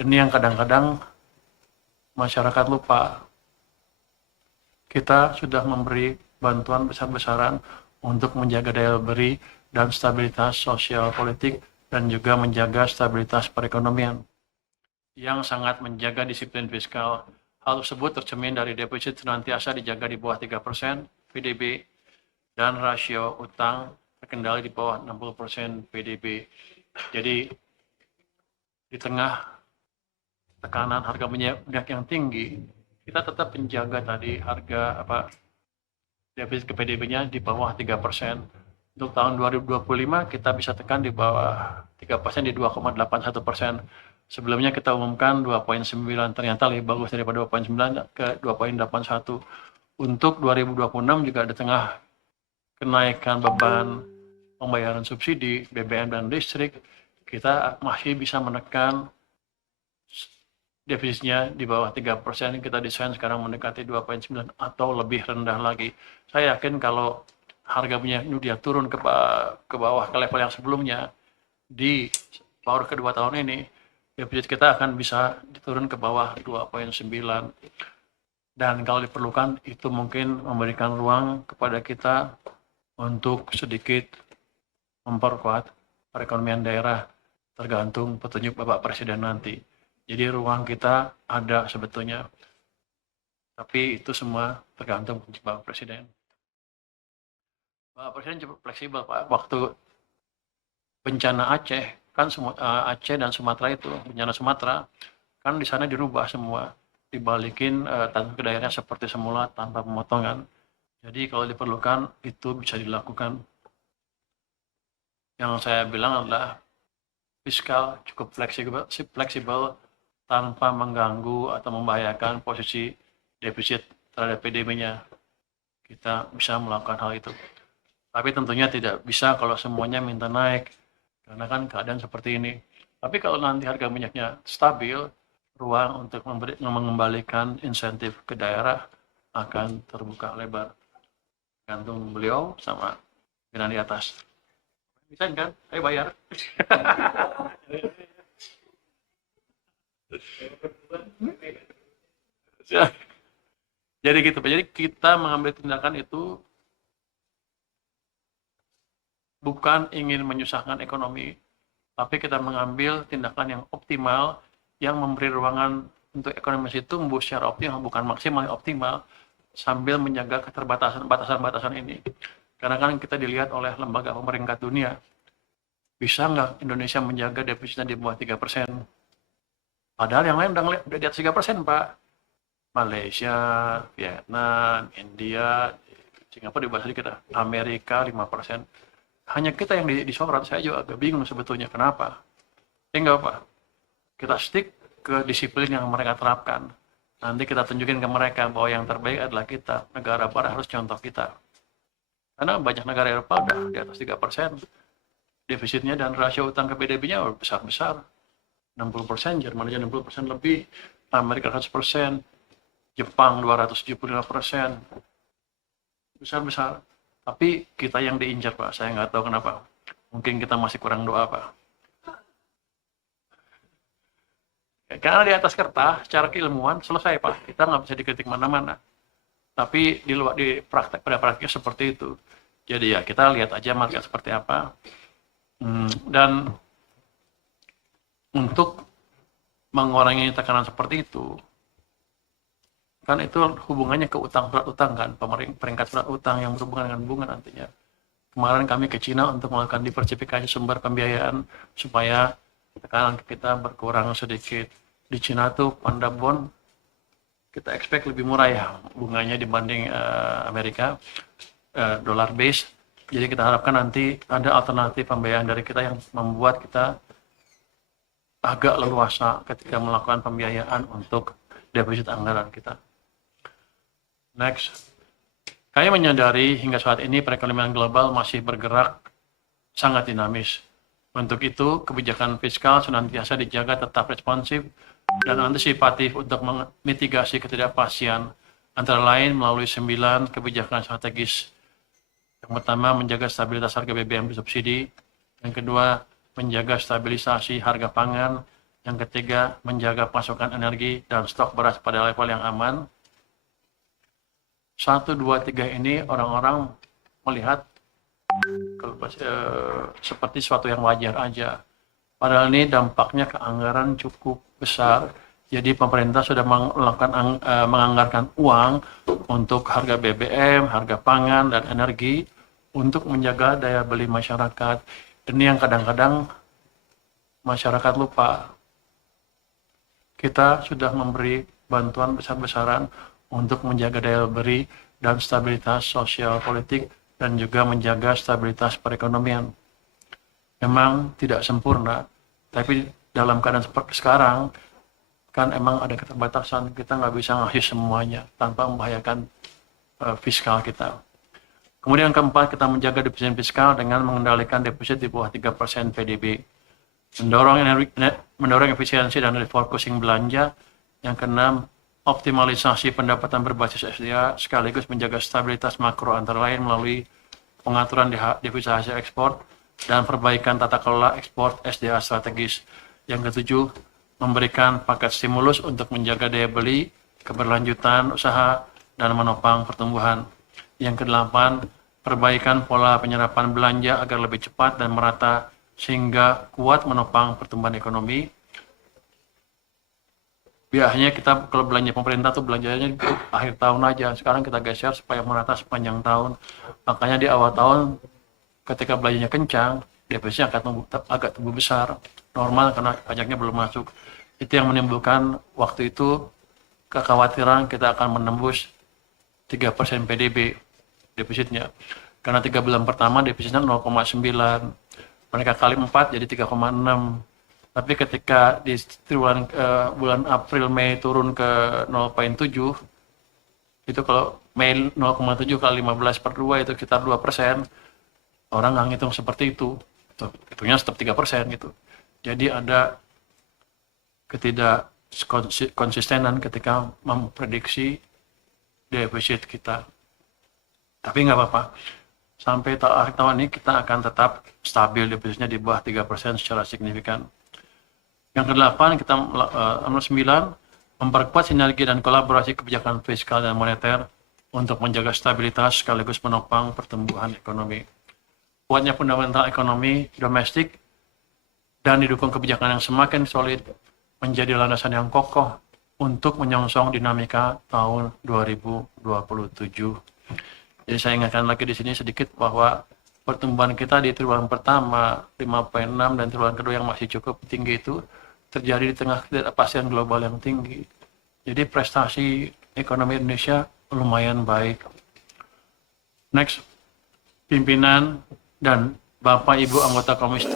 Ini yang kadang-kadang masyarakat lupa. Kita sudah memberi bantuan besar-besaran untuk menjaga daya beli dan stabilitas sosial politik dan juga menjaga stabilitas perekonomian yang sangat menjaga disiplin fiskal. Hal tersebut tercermin dari defisit senantiasa dijaga di bawah 3% PDB dan rasio utang terkendali di bawah 60% PDB. Jadi di tengah tekanan harga minyak yang tinggi, kita tetap menjaga tadi harga defisit ke PDB-nya di bawah 3%. Untuk tahun 2025 kita bisa tekan di bawah 3%, di 2,81%. Sebelumnya kita umumkan 2,9, ternyata lebih bagus daripada 2,9 ke 2,81. Untuk 2026 juga di tengah kenaikan beban pembayaran subsidi BBM dan listrik, kita masih bisa menekan defisitnya di bawah 3%. Kita desain sekarang mendekati 2,9 atau lebih rendah lagi. Saya yakin kalau harga minyak dunia turun ke bawah ke level yang sebelumnya di paruh kedua tahun ini, defisit kita akan bisa diturun ke bawah 2,9. Dan kalau diperlukan itu mungkin memberikan ruang kepada kita untuk sedikit memperkuat perekonomian daerah tergantung petunjuk Bapak Presiden nanti. Jadi ruang kita ada sebetulnya, tapi itu semua tergantung Bapak Presiden. Bapak Presiden cukup fleksibel, Pak. Waktu bencana Aceh, kan Aceh dan Sumatera itu, bencana Sumatera, kan di sana dirubah semua, dibalikin tanah ke daerahnya seperti semula tanpa pemotongan. Jadi kalau diperlukan itu bisa dilakukan. Yang saya bilang adalah fiskal cukup fleksibel tanpa mengganggu atau membahayakan posisi defisit terhadap PDB-nya. Kita bisa melakukan hal itu. Tapi tentunya tidak bisa kalau semuanya minta naik, karena kan keadaan seperti ini. Tapi kalau nanti harga minyaknya stabil, ruang untuk mengembalikan insentif ke daerah akan terbuka lebar. Gantung beliau sama pimpinan di atas. Bisa kan? Saya bayar. Jadi gitu, jadi kita mengambil tindakan itu bukan ingin menyusahkan ekonomi, tapi kita mengambil tindakan yang optimal, yang memberi ruangan untuk ekonomi itu tumbuh secara optimal, bukan maksimal, optimal, sambil menjaga keterbatasan batasan ini. Karena kan kita dilihat oleh lembaga pemeringkat dunia, bisa nggak Indonesia menjaga defisitnya di bawah 3%? Padahal yang lain udah di atas 3%, Pak. Malaysia, Vietnam, India, Singapura di bawah kita, Amerika 5%. Hanya kita yang disorot. Saya juga agak bingung sebetulnya kenapa. Enggak apa, kita stick ke disiplin yang mereka terapkan. Nanti kita tunjukin ke mereka bahwa yang terbaik adalah kita. Negara barat harus contoh kita. Karena banyak negara Eropa udah di atas 3% defisitnya, dan rasio utang ke PDB-nya besar-besar. 60%, Jerman aja 60% lebih, Amerika 100%, Jepang 275%, besar-besar. Tapi kita yang diincar, Pak. Saya nggak tahu kenapa. Mungkin kita masih kurang doa, Pak. Karena di atas kertas, secara keilmuan selesai, Pak. Kita nggak bisa dikritik mana-mana. Tapi pada praktiknya seperti itu. Jadi ya kita lihat aja market seperti apa. Dan untuk mengurangi tekanan seperti itu, kan itu hubungannya ke surat utang kan, peringkat surat utang yang berhubungan dengan bunga nantinya. Kemarin kami ke Cina untuk melakukan diversifikasi sumber pembiayaan supaya tekanan kita berkurang sedikit. Di Cina tuh Panda Bond kita expect lebih murah ya bunganya dibanding Amerika, dollar base. Jadi kita harapkan nanti ada alternatif pembiayaan dari kita yang membuat kita agak leluasa ketika melakukan pembiayaan untuk defisit anggaran kita. Next, kami menyadari hingga saat ini perekonomian global masih bergerak sangat dinamis. Untuk itu, kebijakan fiskal senantiasa dijaga tetap responsif dan antisipatif untuk memitigasi ketidakpastian, antara lain melalui 9 kebijakan strategis. Yang pertama, menjaga stabilitas harga BBM bersubsidi. Yang kedua, menjaga stabilisasi harga pangan. Yang ketiga, menjaga pasokan energi dan stok beras pada level yang aman. 1, 2, 3 ini orang-orang melihat seperti sesuatu yang wajar aja. Padahal ini dampaknya ke anggaran cukup besar. Jadi pemerintah sudah menganggarkan uang untuk harga BBM, harga pangan, dan energi untuk menjaga daya beli masyarakat. Ini yang kadang-kadang masyarakat lupa. Kita sudah memberi bantuan besar-besaran untuk menjaga daya beli dan stabilitas sosial politik dan juga menjaga stabilitas perekonomian. Memang tidak sempurna, tapi dalam keadaan seperti sekarang, kan emang ada keterbatasan, kita nggak bisa ngasih semuanya tanpa membahayakan fiskal kita. Kemudian keempat, kita menjaga defisit fiskal dengan mengendalikan defisit di bawah 3% PDB. Mendorong efisiensi dan refocusing belanja. Yang keenam, optimalisasi pendapatan berbasis SDA sekaligus menjaga stabilitas makro antara lain melalui pengaturan devisa hasil ekspor dan perbaikan tata kelola ekspor SDA strategis. Yang ketujuh, memberikan paket stimulus untuk menjaga daya beli, keberlanjutan usaha, dan menopang pertumbuhan. Yang kedelapan, perbaikan pola penyerapan belanja agar lebih cepat dan merata sehingga kuat menopang pertumbuhan ekonomi. Biasanya kita kalau belanja pemerintah tuh belanjanya di akhir tahun aja. Sekarang kita geser supaya merata sepanjang tahun. Makanya di awal tahun ketika belanjanya kencang, defisitnya agak tumbuh besar. Normal karena pajaknya belum masuk. Itu yang menimbulkan waktu itu kekhawatiran kita akan menembus 3% PDB defisitnya. Karena 3 bulan pertama defisitnya 0,9. Mereka kali 4 jadi 3,6. Tapi ketika di bulan April Mei turun ke 0,7, itu kalau Mei 0,7 kali 15/2 itu sekitar 2%. Orang nggak ngitung seperti itu. Hitungnya tetap 3% gitu. Jadi ada ketidakkonsistenan ketika memprediksi defisit kita. Tapi nggak apa-apa. Sampai akhir tahun ini kita akan tetap stabil defisitnya di bawah 3% secara signifikan. Yang kedelapan, nomor 9, memperkuat sinergi dan kolaborasi kebijakan fiskal dan moneter untuk menjaga stabilitas sekaligus menopang pertumbuhan ekonomi. Kuatnya fundamental ekonomi domestik dan didukung kebijakan yang semakin solid menjadi landasan yang kokoh untuk menyongsong dinamika tahun 2027. Jadi saya ingatkan lagi di sini sedikit bahwa pertumbuhan kita di triwulan pertama 5,6 dan triwulan kedua yang masih cukup tinggi itu terjadi di tengah ketidakpastian global yang tinggi. Jadi prestasi ekonomi Indonesia lumayan baik. Next, pimpinan dan Bapak Ibu anggota Komisi